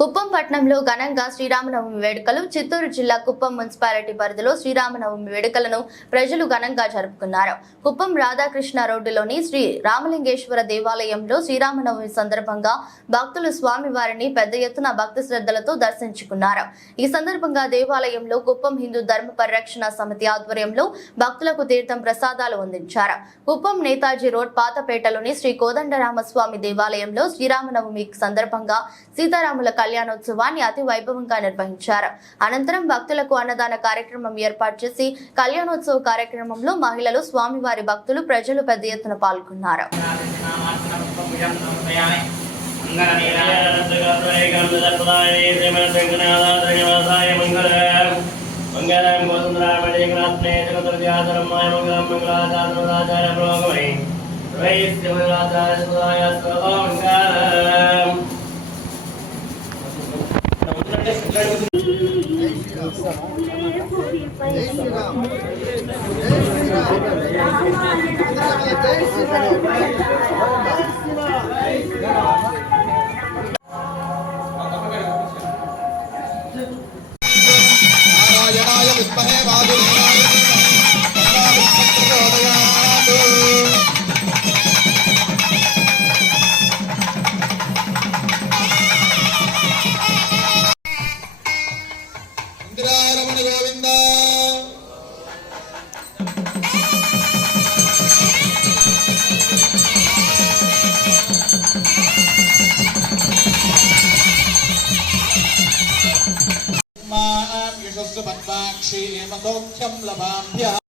కుప్పం పట్టణంలో ఘనంగా శ్రీరామనవమి వేడుకలు. చిత్తూరు జిల్లా కుప్పం మున్సిపాలిటీ పరిధిలో శ్రీరామనవమి వేడుకలను ప్రజలు ఘనంగా జరుపుకున్నారు. కుప్పం రాధాకృష్ణ రోడ్డులోని శ్రీ రామలింగేశ్వర దేవాలయంలో శ్రీరామనవమి సందర్భంగా భక్తులు స్వామివారిని పెద్ద ఎత్తున భక్తి శ్రద్ధలతో దర్శించుకున్నారు. ఈ సందర్భంగా దేవాలయంలో కుప్పం హిందూ ధర్మ పరిరక్షణ సమితి ఆధ్వర్యంలో భక్తులకు తీర్థం ప్రసాదాలు అందించారు. కుప్పం నేతాజీ రోడ్ పాతపేటలోని శ్రీ కోదండరామస్వామి దేవాలయంలో శ్రీరామనవమి సందర్భంగా సీతారాముల కళ్యాణోత్సవాన్ని అతి వైభవంగా నిర్వహించారు. అనంతరం భక్తులకు అన్నదాన కార్యక్రమం ఏర్పాటు చేసి కళ్యాణోత్సవ కార్యక్రమంలో మహిళలు, స్వామివారి భక్తులు, ప్రజలు పెద్ద ఎత్తున పాల్గొన్నారు. यशस्व पद्माक्षी हेमसौख्यं लभाभ्यः